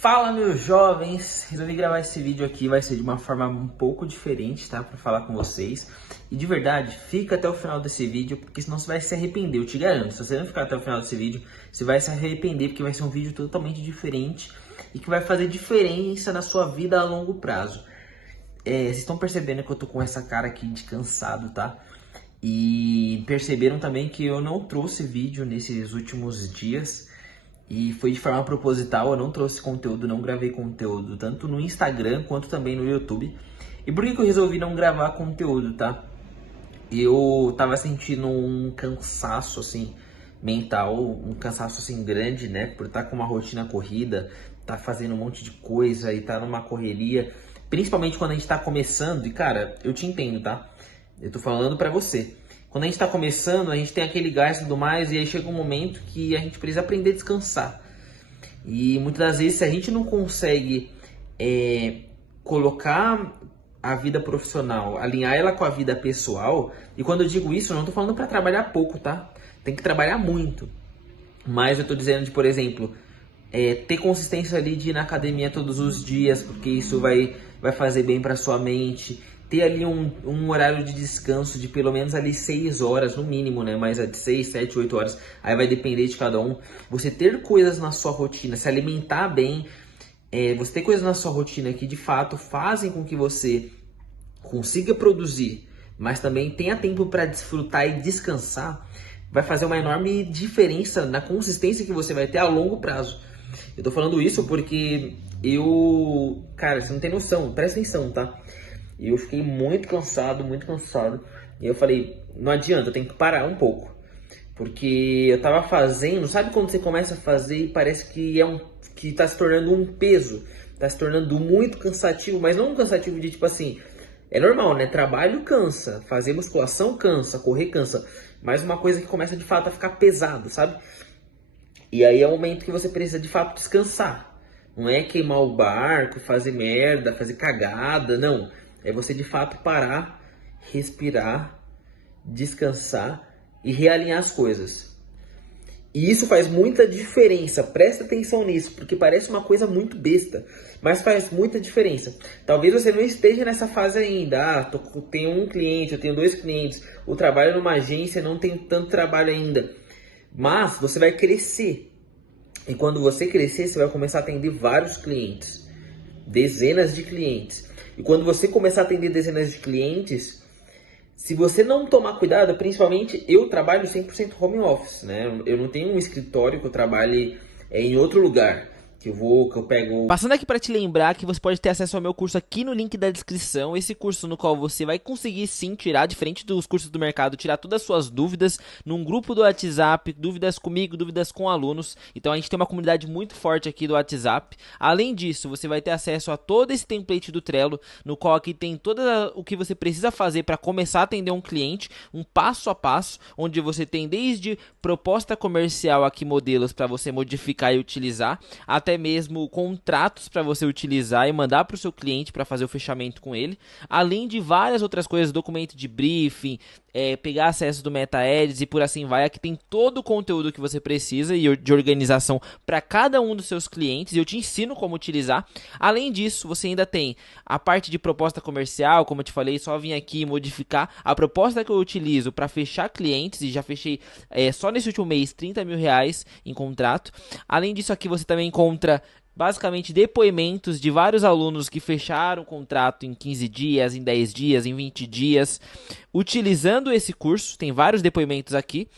Fala, meus jovens! Resolvi gravar esse vídeo aqui, vai ser de uma forma um pouco diferente, tá? Pra falar com vocês. E de verdade, fica até o final desse vídeo, porque senão você vai se arrepender, eu te garanto. Se você não ficar até o final desse vídeo, você vai se arrepender, porque vai ser um vídeo totalmente diferente e que vai fazer diferença na sua vida a longo prazo. Vocês estão percebendo que eu tô com essa cara aqui de cansado, tá? E perceberam também que eu não trouxe vídeo nesses últimos dias. E foi de forma proposital, eu não trouxe conteúdo, não gravei conteúdo, tanto no Instagram quanto também no YouTube. E por que eu resolvi não gravar conteúdo, tá? Eu tava sentindo um cansaço, assim, mental, um cansaço, assim, grande, né? Por estar com uma rotina corrida, tá fazendo um monte de coisa e tá numa correria. Principalmente quando a gente tá começando, e cara, eu te entendo, tá? Eu tô falando pra você. Quando a gente tá começando, a gente tem aquele gás e tudo mais, e aí chega um momento que a gente precisa aprender a descansar. E muitas das vezes, se a gente não consegue colocar a vida profissional, alinhar ela com a vida pessoal, e quando eu digo isso, eu não tô falando pra trabalhar pouco, tá? Tem que trabalhar muito. Mas eu tô dizendo de, por exemplo, ter consistência ali de ir na academia todos os dias, porque isso vai fazer bem pra sua mente. Ter ali um horário de descanso de pelo menos ali 6 horas, no mínimo, né? Mas é de 6, 7, 8 horas, aí vai depender de cada um. Você ter coisas na sua rotina, se alimentar bem, você ter coisas na sua rotina que de fato fazem com que você consiga produzir, mas também tenha tempo para desfrutar e descansar, vai fazer uma enorme diferença na consistência que você vai ter a longo prazo. Eu tô falando isso porque cara, você não tem noção, presta atenção, tá? Eu fiquei muito cansado, e eu falei, não adianta, eu tenho que parar um pouco. Porque eu tava fazendo, sabe quando você começa a fazer e parece que tá se tornando um peso, tá se tornando muito cansativo, mas não um cansativo de tipo assim, é normal, né? Trabalho cansa, fazer musculação cansa, correr cansa, mas uma coisa que começa de fato a ficar pesado, sabe? E aí é o momento que você precisa de fato descansar. Não é queimar o barco, fazer merda, fazer cagada, não. É você de fato parar, respirar, descansar e realinhar as coisas. E isso faz muita diferença, presta atenção nisso, porque parece uma coisa muito besta, mas faz muita diferença. Talvez você não esteja nessa fase ainda, tenho um cliente, eu tenho 2 clientes, o trabalho numa agência, não tem tanto trabalho ainda. Mas você vai crescer, e quando você crescer, você vai começar a atender vários clientes, dezenas de clientes. E quando você começar a atender dezenas de clientes, se você não tomar cuidado, principalmente eu trabalho 100% home office, né? Eu não tenho um escritório que eu trabalhe em outro lugar. Que eu pego... Passando aqui para te lembrar que você pode ter acesso ao meu curso aqui no link da descrição. Esse curso no qual você vai conseguir sim tirar, diferente dos cursos do mercado, tirar todas as suas dúvidas num grupo do WhatsApp, dúvidas comigo, dúvidas com alunos. Então a gente tem uma comunidade muito forte aqui do WhatsApp. Além disso, você vai ter acesso a todo esse template do Trello, no qual aqui tem todo o que você precisa fazer para começar a atender um cliente, um passo a passo, onde você tem desde proposta comercial aqui, modelos para você modificar e utilizar, até mesmo contratos para você utilizar e mandar para o seu cliente para fazer o fechamento com ele, além de várias outras coisas, documento de briefing, pegar acesso do MetaAds e por assim vai. Aqui tem todo o conteúdo que você precisa e de organização para cada um dos seus clientes, e eu te ensino como utilizar. Além disso, você ainda tem a parte de proposta comercial, como eu te falei, só vim aqui modificar a proposta que eu utilizo para fechar clientes, e já fechei só nesse último mês R$30 mil em contrato. Além disso, aqui você também encontra basicamente depoimentos de vários alunos que fecharam o contrato em 15 dias, em 10 dias, em 20 dias, utilizando esse curso. Tem vários depoimentos aqui,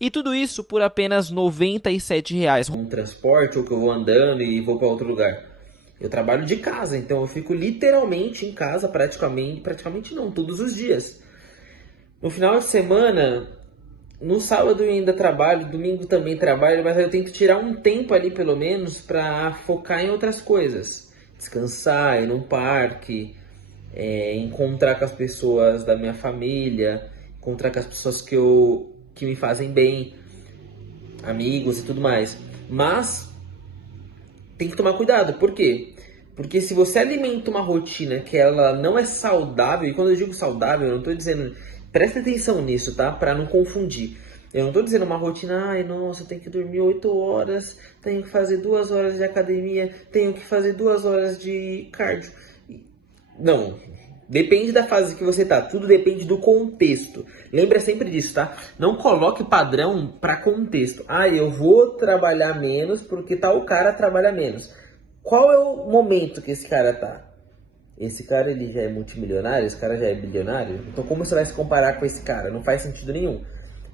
e tudo isso por apenas R$ 97. Um transporte, ou que eu vou andando e vou para outro lugar. Eu trabalho de casa, então eu fico literalmente em casa praticamente não, todos os dias. No final de semana, no sábado eu ainda trabalho, domingo também trabalho, mas eu tenho que tirar um tempo ali pelo menos para focar em outras coisas. Descansar, ir num parque, encontrar com as pessoas da minha família, encontrar com as pessoas que me fazem bem, amigos e tudo mais. Mas tem que tomar cuidado, por quê? Porque se você alimenta uma rotina que ela não é saudável, e quando eu digo saudável, eu não estou dizendo... Presta atenção nisso, tá? Para não confundir. Eu não tô dizendo uma rotina, ai, nossa, eu tenho que dormir 8 horas, tenho que fazer 2 horas de academia, tenho que fazer 2 horas de cardio. Não, depende da fase que você tá, tudo depende do contexto. Lembra sempre disso, tá? Não coloque padrão para contexto. Ah, eu vou trabalhar menos porque tal cara trabalha menos. Qual é o momento que esse cara tá? Esse cara ele já é multimilionário, esse cara já é bilionário. Então como você vai se comparar com esse cara? Não faz sentido nenhum.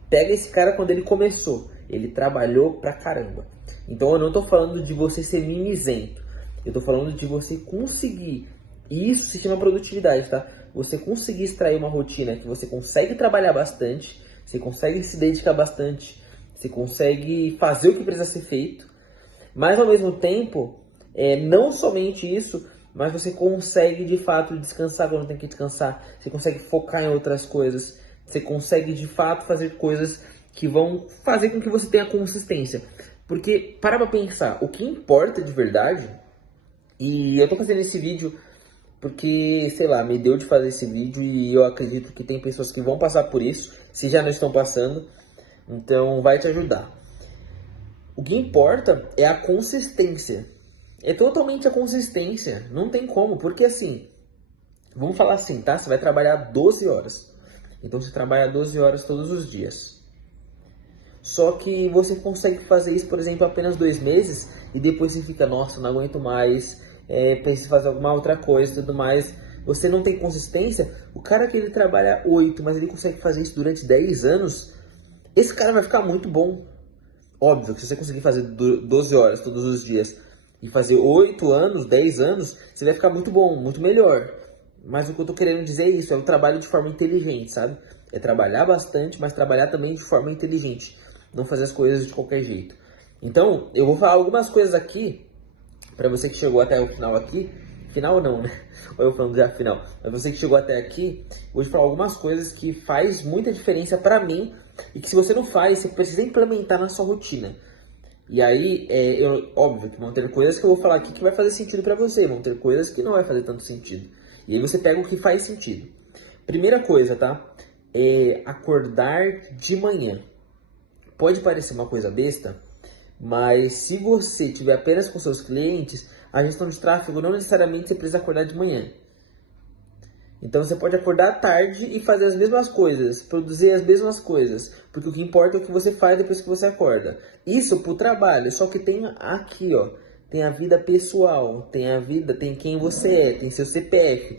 Pega esse cara quando ele começou. Ele trabalhou pra caramba. Então eu não tô falando de você ser mimizento. Eu tô falando de você conseguir. E isso se chama produtividade, tá? Você conseguir extrair uma rotina que você consegue trabalhar bastante, você consegue se dedicar bastante, você consegue fazer o que precisa ser feito, mas ao mesmo tempo, não somente isso, mas você consegue de fato descansar quando tem que descansar, você consegue focar em outras coisas, você consegue de fato fazer coisas que vão fazer com que você tenha consistência. Porque, para pra pensar, o que importa de verdade, e eu tô fazendo esse vídeo porque, sei lá, me deu de fazer esse vídeo e eu acredito que tem pessoas que vão passar por isso, se já não estão passando, então vai te ajudar. O que importa é a consistência. É totalmente a consistência. Não tem como, porque assim, vamos falar assim, tá? Você vai trabalhar 12 horas. Então você trabalha 12 horas todos os dias. Só que você consegue fazer isso, por exemplo, apenas 2 meses e depois você fica, nossa, não aguento mais, preciso fazer alguma outra coisa e tudo mais. Você não tem consistência. O cara que ele trabalha 8, mas ele consegue fazer isso durante 10 anos, esse cara vai ficar muito bom. Óbvio que se você conseguir fazer 12 horas todos os dias e fazer 8 anos, 10 anos, você vai ficar muito bom, muito melhor. Mas o que eu tô querendo dizer é isso, é o trabalho de forma inteligente, sabe? É trabalhar bastante, mas trabalhar também de forma inteligente. Não fazer as coisas de qualquer jeito. Então, eu vou falar algumas coisas aqui, pra você que chegou até o final aqui. Final não, né? Ou eu falando já final. Mas você que chegou até aqui, vou te falar algumas coisas que faz muita diferença pra mim e que se você não faz, você precisa implementar na sua rotina. E aí, óbvio que vão ter coisas que eu vou falar aqui que vai fazer sentido pra você, vão ter coisas que não vai fazer tanto sentido. E aí você pega o que faz sentido. Primeira coisa, tá? É acordar de manhã. Pode parecer uma coisa besta, mas se você estiver apenas com seus clientes, a gestão de tráfego não necessariamente você precisa acordar de manhã. Então você pode acordar à tarde e fazer as mesmas coisas, produzir as mesmas coisas, porque o que importa é o que você faz depois que você acorda. Isso pro trabalho, só que tem aqui, ó, tem a vida pessoal, tem a vida, tem quem você é, tem seu CPF.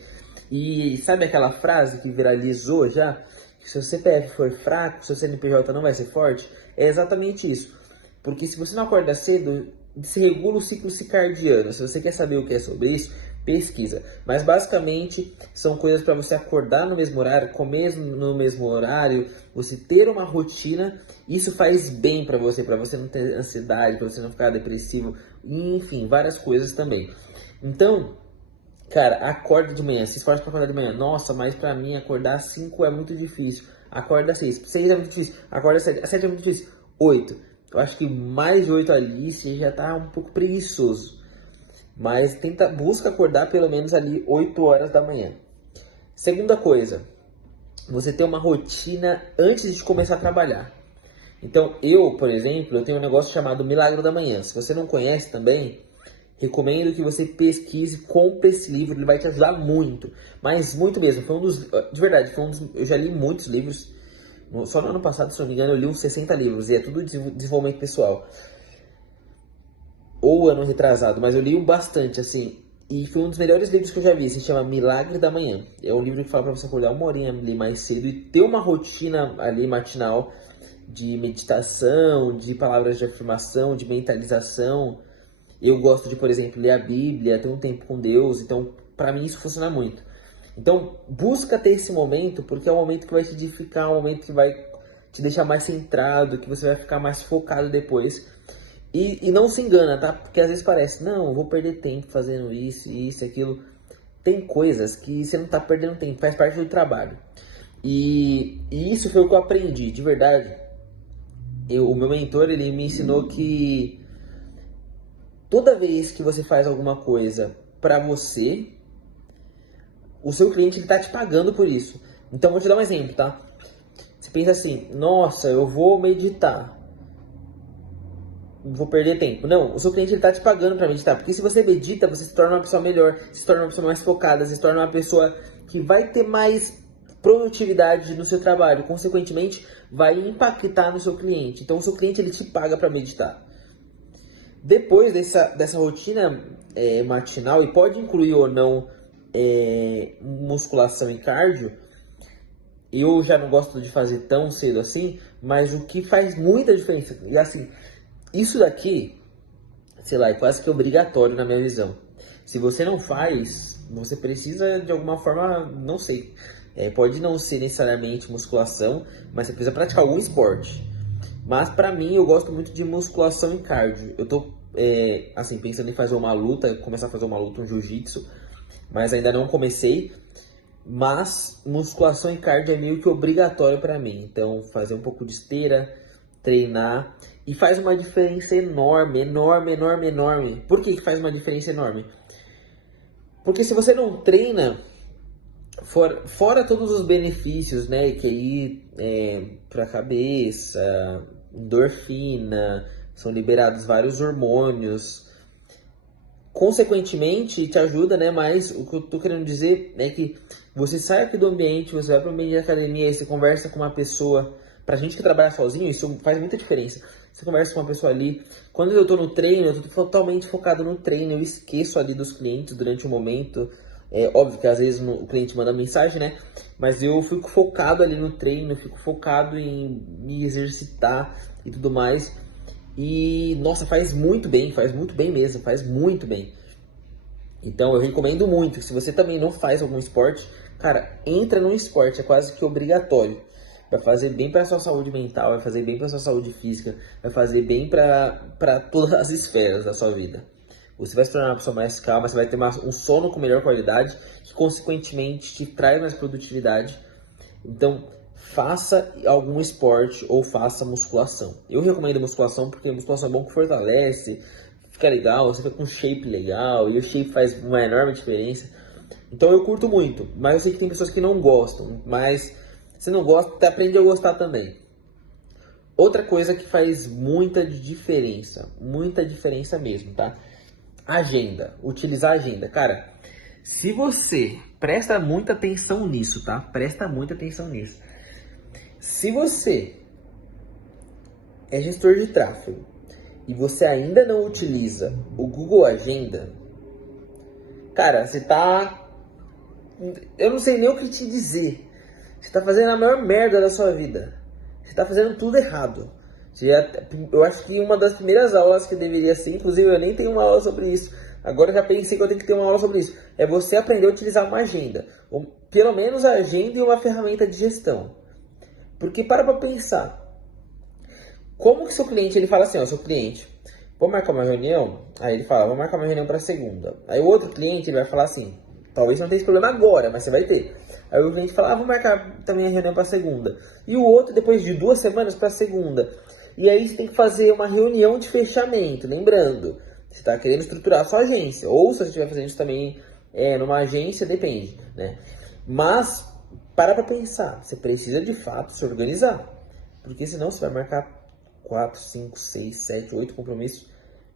E sabe aquela frase que viralizou já? Que se o CPF for fraco, seu CNPJ não vai ser forte? É exatamente isso. Porque se você não acorda cedo, se regula o ciclo circadiano. Se você quer saber o que é sobre isso, pesquisa. Mas basicamente são coisas para você acordar no mesmo horário, comer no mesmo horário, você ter uma rotina. Isso faz bem para você não ter ansiedade, para você não ficar depressivo, enfim, várias coisas também. Então, cara, acorda de manhã, se esforça para acordar de manhã. Nossa, mas para mim acordar às 5 é muito difícil. Acorda às 6. 6 é muito difícil. Acorda às 7. Às 7 é muito difícil. 8. Eu acho que mais de 8 ali você já tá um pouco preguiçoso. Mas busca acordar pelo menos ali 8 horas da manhã. Segunda coisa, você ter uma rotina antes de começar a trabalhar. Então eu, por exemplo, eu tenho um negócio chamado Milagre da Manhã. Se você não conhece também, recomendo que você pesquise, compre esse livro, ele vai te ajudar muito. Mas muito mesmo, de verdade, eu já li muitos livros. Só no ano passado, se não me engano, eu li uns 60 livros, e é tudo desenvolvimento pessoal. Ou ano retrasado, mas eu li bastante, assim. E foi um dos melhores livros que eu já vi, se chama Milagre da Manhã. É um livro que fala pra você acordar 1 horinha ali mais cedo e ter uma rotina ali matinal de meditação, de palavras de afirmação, de mentalização. Eu gosto de, por exemplo, ler a Bíblia, ter um tempo com Deus, então pra mim isso funciona muito. Então busca ter esse momento, porque é o momento que vai te edificar, é o momento que vai te deixar mais centrado, que você vai ficar mais focado depois. E não se engana, tá? Porque às vezes parece, não, eu vou perder tempo fazendo isso, aquilo. Tem coisas que você não tá perdendo tempo, faz parte do trabalho. E isso foi o que eu aprendi, de verdade. O meu mentor, ele me ensinou que toda vez que você faz alguma coisa pra você, o seu cliente ele tá te pagando por isso. Então, vou te dar um exemplo, tá? Você pensa assim, nossa, eu vou meditar, vou perder tempo. Não, o seu cliente ele tá te pagando para meditar, porque se você medita, você se torna uma pessoa melhor, se torna uma pessoa mais focada, se torna uma pessoa que vai ter mais produtividade no seu trabalho, consequentemente vai impactar no seu cliente. Então o seu cliente ele te paga para meditar. Depois dessa rotina matinal, e pode incluir ou não musculação e cardio, eu já não gosto de fazer tão cedo assim, mas o que faz muita diferença, e assim, isso daqui, sei lá, é quase que obrigatório na minha visão. Se você não faz, você precisa de alguma forma, não sei, pode não ser necessariamente musculação, mas você precisa praticar algum esporte. Mas pra mim, eu gosto muito de musculação e cardio. Eu tô, assim, pensando em fazer uma luta, começar a fazer uma luta, um jiu-jitsu, mas ainda não comecei. Mas musculação e cardio é meio que obrigatório pra mim. Então, fazer um pouco de esteira, treinar, e faz uma diferença enorme, enorme, enorme, enorme. Por que faz uma diferença enorme? Porque se você não treina, fora todos os benefícios, né, que aí pra cabeça, endorfina, são liberados vários hormônios, consequentemente te ajuda, né, mas o que eu tô querendo dizer é que você sai aqui do ambiente, você vai para o ambiente da academia e você conversa com uma pessoa. Pra gente que trabalha sozinho, isso faz muita diferença. Você conversa com uma pessoa ali. Quando eu tô no treino, eu tô totalmente focado no treino. Eu esqueço ali dos clientes durante o momento. É óbvio que às vezes o cliente manda mensagem, né? Mas eu fico focado ali no treino, fico focado em me exercitar e tudo mais. E, nossa, faz muito bem mesmo, faz muito bem. Então eu recomendo muito que se você também não faz algum esporte, cara, entra no esporte, é quase que obrigatório. Vai fazer bem para sua saúde mental, vai fazer bem para sua saúde física, vai fazer bem para todas as esferas da sua vida. Você vai se tornar uma pessoa mais calma, você vai ter um sono com melhor qualidade, que consequentemente te traz mais produtividade. Então, faça algum esporte ou faça musculação. Eu recomendo musculação porque a musculação é bom que fortalece, fica legal, você fica com um shape legal, e o shape faz uma enorme diferença. Então eu curto muito, mas eu sei que tem pessoas que não gostam, mas se não gosta, aprende a gostar também. Outra coisa que faz muita diferença mesmo, tá? Agenda, utilizar a agenda. Cara, se você presta muita atenção nisso, tá? Presta muita atenção nisso. Se você é gestor de tráfego e você ainda não utiliza o Google Agenda, cara, você tá... Eu não sei nem o que te dizer. Você tá fazendo a maior merda da sua vida. Você tá fazendo tudo errado. Eu acho que uma das primeiras aulas que deveria ser, inclusive eu nem tenho uma aula sobre isso, agora eu já pensei que eu tenho que ter uma aula sobre isso, é você aprender a utilizar uma agenda. Ou, pelo menos a agenda e uma ferramenta de gestão. Porque para pensar, como que seu cliente, ele fala assim, ó, seu cliente, vou marcar uma reunião? Aí ele fala, vou marcar uma reunião para segunda. Aí o outro cliente, ele vai falar assim, talvez não tenha esse problema agora, mas você vai ter. Aí o cliente fala, vou marcar também a reunião para segunda. E o outro, depois de 2 semanas, para segunda. E aí você tem que fazer uma reunião de fechamento. Lembrando, você está querendo estruturar a sua agência. Ou se você estiver fazendo isso também numa agência, depende, né? Mas, para pensar, você precisa de fato se organizar. Porque senão você vai marcar 4, 5, 6, 7, 8 compromissos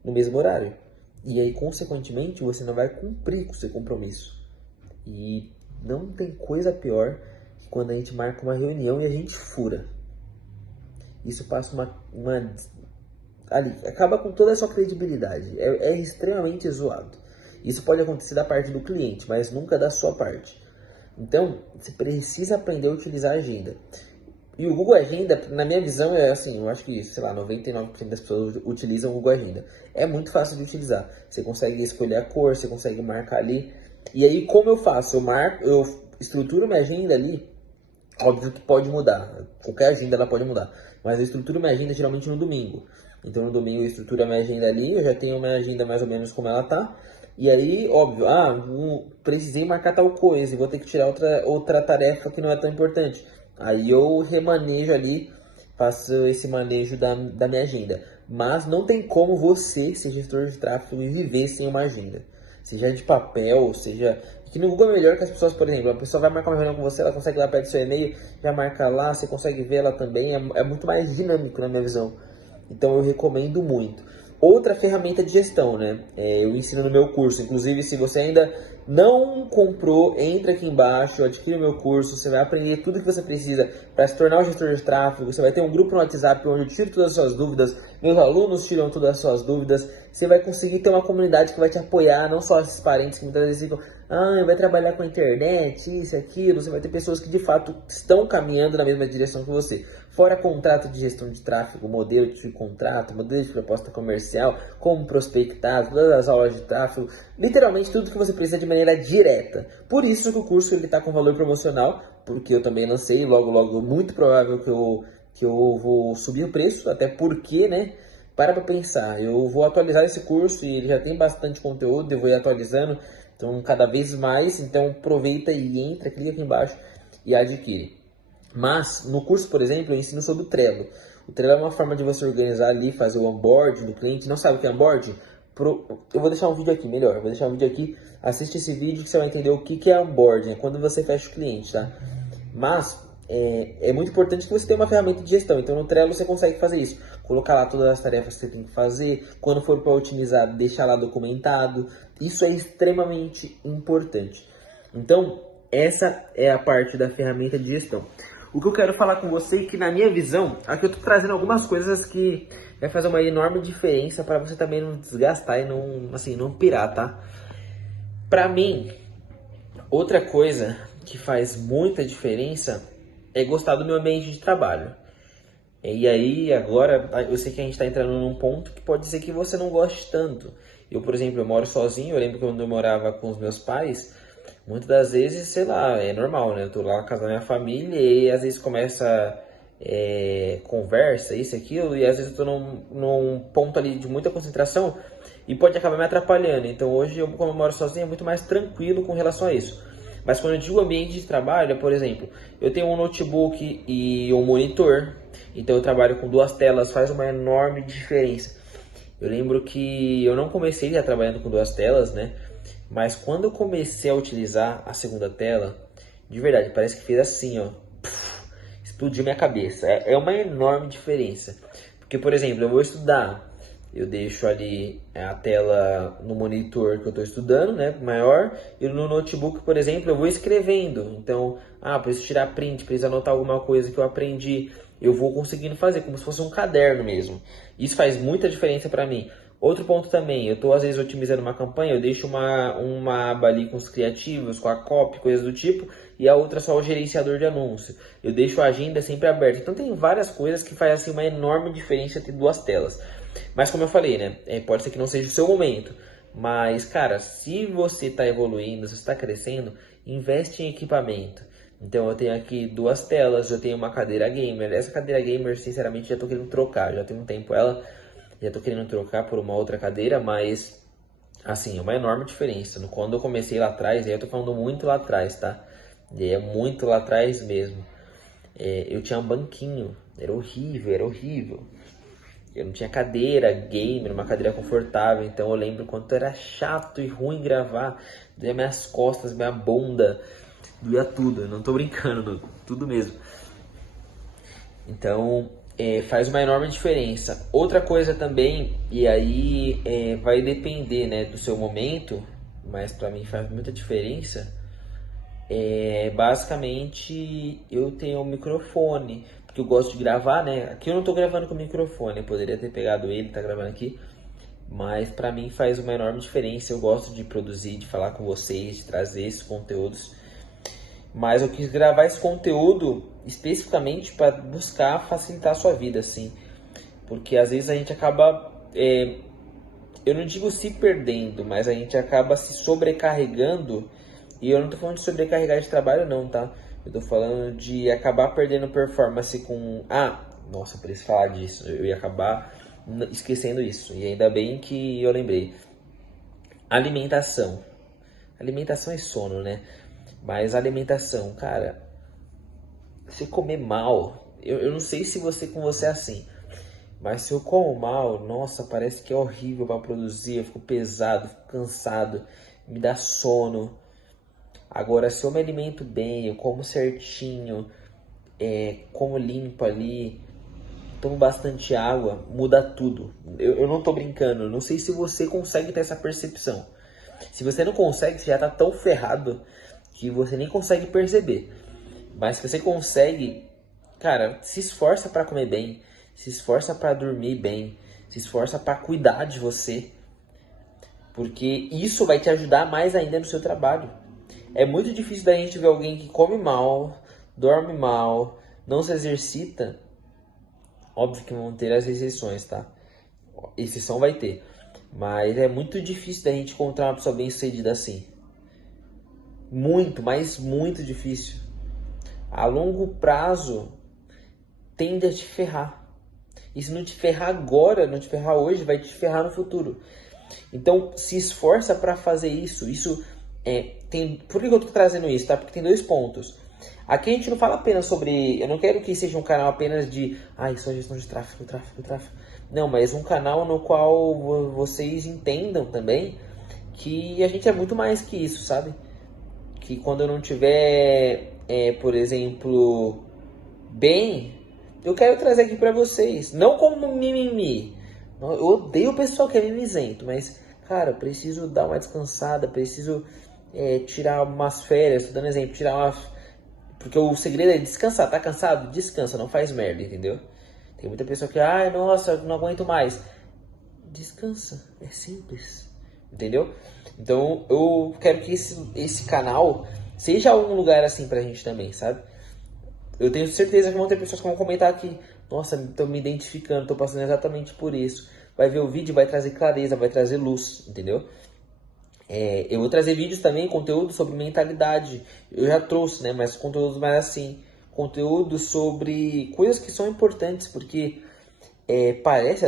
no mesmo horário. E aí, consequentemente, você não vai cumprir com o seu compromisso. E não tem coisa pior que quando a gente marca uma reunião e a gente fura. Isso passa ali, acaba com toda a sua credibilidade. É extremamente zoado. Isso pode acontecer da parte do cliente, mas nunca da sua parte. Então, você precisa aprender a utilizar a agenda. E o Google Agenda, na minha visão, é assim, eu acho que, sei lá, 99% das pessoas utilizam o Google Agenda. É muito fácil de utilizar. Você consegue escolher a cor, você consegue marcar ali. E aí, como eu faço? Eu estruturo minha agenda ali. Óbvio que pode mudar. Qualquer agenda ela pode mudar. Mas eu estruturo minha agenda geralmente no domingo. Então, no domingo eu estruturo a minha agenda ali. Eu já tenho minha agenda mais ou menos como ela tá. E aí, óbvio, precisei marcar tal coisa. E vou ter que tirar outra tarefa que não é tão importante. Aí eu remanejo ali, faço esse manejo da minha agenda. Mas não tem como você ser gestor de tráfego e viver sem uma agenda. seja de papel, seja... Que no Google é melhor que as pessoas, por exemplo, a pessoa vai marcar uma reunião com você, ela consegue ir lá perto do seu e-mail, já marca lá, você consegue ver ela também, é muito mais dinâmico na minha visão. Então eu recomendo muito. Outra ferramenta de gestão, né? Eu ensino no meu curso. Inclusive, se você ainda não comprou, entra aqui embaixo, adquire o meu curso. Você vai aprender tudo que você precisa para se tornar um gestor de tráfego. Você vai ter um grupo no WhatsApp onde eu tiro todas as suas dúvidas. Meus alunos tiram todas as suas dúvidas. Você vai conseguir ter uma comunidade que vai te apoiar, não só esses parentes que muitas vezes ficam, vai trabalhar com a internet, isso, aquilo. Você vai ter pessoas que de fato estão caminhando na mesma direção que você. Fora contrato de gestão de tráfego, modelo de contrato, modelo de proposta comercial, como prospectar, todas as aulas de tráfego, literalmente tudo que você precisa de maneira direta. Por isso que o curso está com valor promocional, porque eu também lancei, logo, muito provável que eu vou subir o preço, até porque, né? Para pensar, eu vou atualizar esse curso e ele já tem bastante conteúdo, eu vou ir atualizando, então cada vez mais, então aproveita e entra, clica aqui embaixo e adquire. Mas no curso, por exemplo, eu ensino sobre o Trello. O Trello é uma forma de você organizar ali, fazer o onboarding do cliente. Não sabe o que é onboarding? Eu vou deixar um vídeo aqui, melhor. Eu vou deixar um vídeo aqui, assiste esse vídeo que você vai entender o que é onboarding. É quando você fecha o cliente, tá? Mas é muito importante que você tenha uma ferramenta de gestão. Então no Trello você consegue fazer isso. Colocar lá todas as tarefas que você tem que fazer. Quando for para otimizar, deixar lá documentado. Isso é extremamente importante. Então, essa é a parte da ferramenta de gestão. O que eu quero falar com você é que, na minha visão, aqui eu estou trazendo algumas coisas que vai fazer uma enorme diferença para você também não desgastar e não pirar, tá? Para mim, outra coisa que faz muita diferença é gostar do meu ambiente de trabalho. E aí, agora, eu sei que a gente está entrando num ponto que pode ser que você não goste tanto. Eu, por exemplo, eu moro sozinho, eu lembro que quando eu morava com os meus pais, muitas das vezes, sei lá, é normal, né? Eu tô lá na casa da minha família e às vezes começa conversa, isso e aquilo, e às vezes eu tô num ponto ali de muita concentração e pode acabar me atrapalhando. Então hoje, como eu moro sozinho, é muito mais tranquilo com relação a isso. Mas quando eu digo ambiente de trabalho, por exemplo, eu tenho um notebook e um monitor, então eu trabalho com duas telas, faz uma enorme diferença. Eu lembro que eu não comecei já trabalhando com duas telas, né? Mas quando eu comecei a utilizar a segunda tela, de verdade, parece que fez assim, ó. Explodiu minha cabeça. É uma enorme diferença. Porque, por exemplo, eu vou estudar. Eu deixo ali a tela no monitor que eu estou estudando, né, maior. E no notebook, por exemplo, eu vou escrevendo. Então, preciso tirar print, preciso anotar alguma coisa que eu aprendi. Eu vou conseguindo fazer, como se fosse um caderno mesmo. Isso faz muita diferença para mim. Outro ponto também, eu estou às vezes otimizando uma campanha, eu deixo uma aba ali com os criativos, com a copy, coisas do tipo, e a outra só o gerenciador de anúncio. Eu deixo a agenda sempre aberta. Então tem várias coisas que fazem assim, uma enorme diferença ter duas telas. Mas como eu falei, né, pode ser que não seja o seu momento, mas cara, se você está evoluindo, se você está crescendo, investe em equipamento. Então eu tenho aqui duas telas, eu tenho uma cadeira gamer. Essa cadeira gamer, sinceramente, já estou querendo trocar, já tem um tempo ela... Já tô querendo trocar por uma outra cadeira, mas assim, é uma enorme diferença. Quando eu comecei lá atrás, aí eu tô falando muito lá atrás, tá? E é muito lá atrás mesmo. Eu tinha um banquinho, era horrível, era horrível. Eu não tinha cadeira gamer, uma cadeira confortável, então eu lembro quanto era chato e ruim gravar. Doía minhas costas, minha bunda, doía tudo, eu não tô brincando, tudo mesmo. Então, faz uma enorme diferença. Outra coisa também, e aí vai depender, né, do seu momento, mas para mim faz muita diferença, basicamente eu tenho um microfone, porque eu gosto de gravar, né? Aqui eu não tô gravando com microfone, eu poderia ter pegado ele, tá gravando aqui, mas para mim faz uma enorme diferença. Eu gosto de produzir, de falar com vocês, de trazer esses conteúdos. Mas eu quis gravar esse conteúdo especificamente para buscar facilitar a sua vida, assim. Porque às vezes a gente acaba, eu não digo se perdendo, mas a gente acaba se sobrecarregando. E eu não tô falando de sobrecarregar de trabalho não, tá? Eu tô falando de acabar perdendo performance com... nossa, preciso falar disso. Eu ia acabar esquecendo isso. E ainda bem que eu lembrei. Alimentação. Alimentação é sono, né? Mas alimentação, cara, se comer mal, eu não sei se com você é assim, mas se eu como mal, nossa, parece que é horrível para produzir, eu fico pesado, fico cansado, me dá sono. Agora, se eu me alimento bem, eu como certinho, como limpo ali, tomo bastante água, muda tudo. Eu não tô brincando, não sei se você consegue ter essa percepção. Se você não consegue, você já tá tão ferrado que você nem consegue perceber. Mas se você consegue, cara, se esforça para comer bem, se esforça para dormir bem, se esforça para cuidar de você, porque isso vai te ajudar mais ainda no seu trabalho. É muito difícil da gente ver alguém que come mal, dorme mal, não se exercita. Óbvio que vão ter as exceções, tá? Exceção vai ter. Mas é muito difícil da gente encontrar uma pessoa bem-sucedida assim. Muito, mas muito difícil. A longo prazo, tende a te ferrar. E se não te ferrar agora, não te ferrar hoje, vai te ferrar no futuro. Então, se esforça para fazer isso. Por que eu tô trazendo isso, tá? Porque tem 2 pontos. Aqui a gente não fala apenas sobre... Eu não quero que seja um canal apenas de... só gestão de tráfego. Não, mas um canal no qual vocês entendam também que a gente é muito mais que isso, sabe? Que quando eu não tiver, por exemplo, bem, eu quero trazer aqui pra vocês. Não como mimimi. Eu odeio o pessoal que é mimizento, mas, cara, eu preciso dar uma descansada, preciso tirar umas férias, tô dando exemplo, porque o segredo é descansar. Tá cansado? Descansa, não faz merda, entendeu? Tem muita pessoa que, nossa, não aguento mais. Descansa, é simples, entendeu? Então eu quero que esse canal seja um lugar assim pra gente também, sabe? Eu tenho certeza que vão ter pessoas que vão comentar aqui, nossa, tô me identificando, tô passando exatamente por isso. Vai ver o vídeo, vai trazer clareza, vai trazer luz, entendeu? Eu vou trazer vídeos também, conteúdo sobre mentalidade. Eu já trouxe, né? Mas conteúdos mais assim. Conteúdo sobre coisas que são importantes, porque parece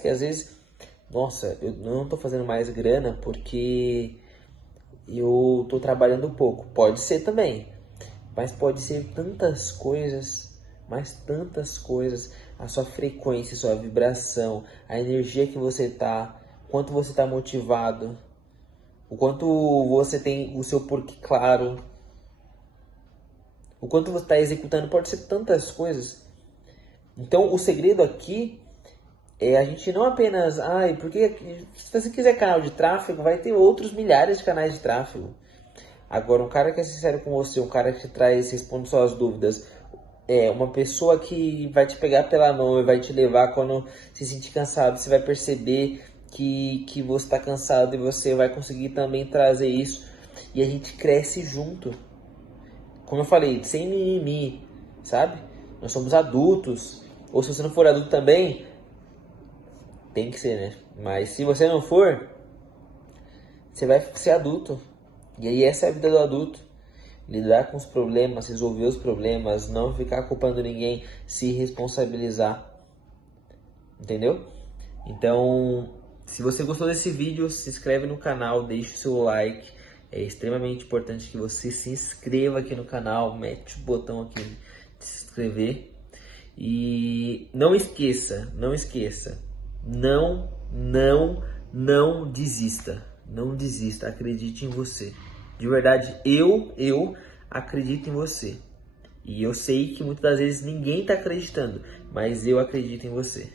que às vezes, nossa, eu não tô fazendo mais grana porque eu tô trabalhando pouco. Pode ser também, mas pode ser tantas coisas, mas tantas coisas. A sua frequência, a sua vibração, a energia que você tá, quanto você tá motivado, o quanto você tem o seu porquê claro, o quanto você está executando, pode ser tantas coisas. Então o segredo aqui é a gente não apenas, porque se você quiser canal de tráfego, vai ter outros milhares de canais de tráfego. Agora, um cara que é sincero com você, um cara que te traz, responde suas dúvidas, uma pessoa que vai te pegar pela mão e vai te levar quando se sentir cansado, você vai perceber que você está cansado e você vai conseguir também trazer isso. E a gente cresce junto. Como eu falei, sem mimimi, sabe? Nós somos adultos. Ou se você não for adulto também, tem que ser, né? Mas se você não for, você vai ser adulto. E aí essa é a vida do adulto. Lidar com os problemas, resolver os problemas, não ficar culpando ninguém, se responsabilizar. Entendeu? Então, se você gostou desse vídeo, se inscreve no canal, deixa o seu like. É extremamente importante que você se inscreva aqui no canal, mete o botão aqui de se inscrever. E não esqueça, não desista. Não desista, acredite em você. De verdade, eu acredito em você. E eu sei que muitas das vezes ninguém está acreditando, mas eu acredito em você.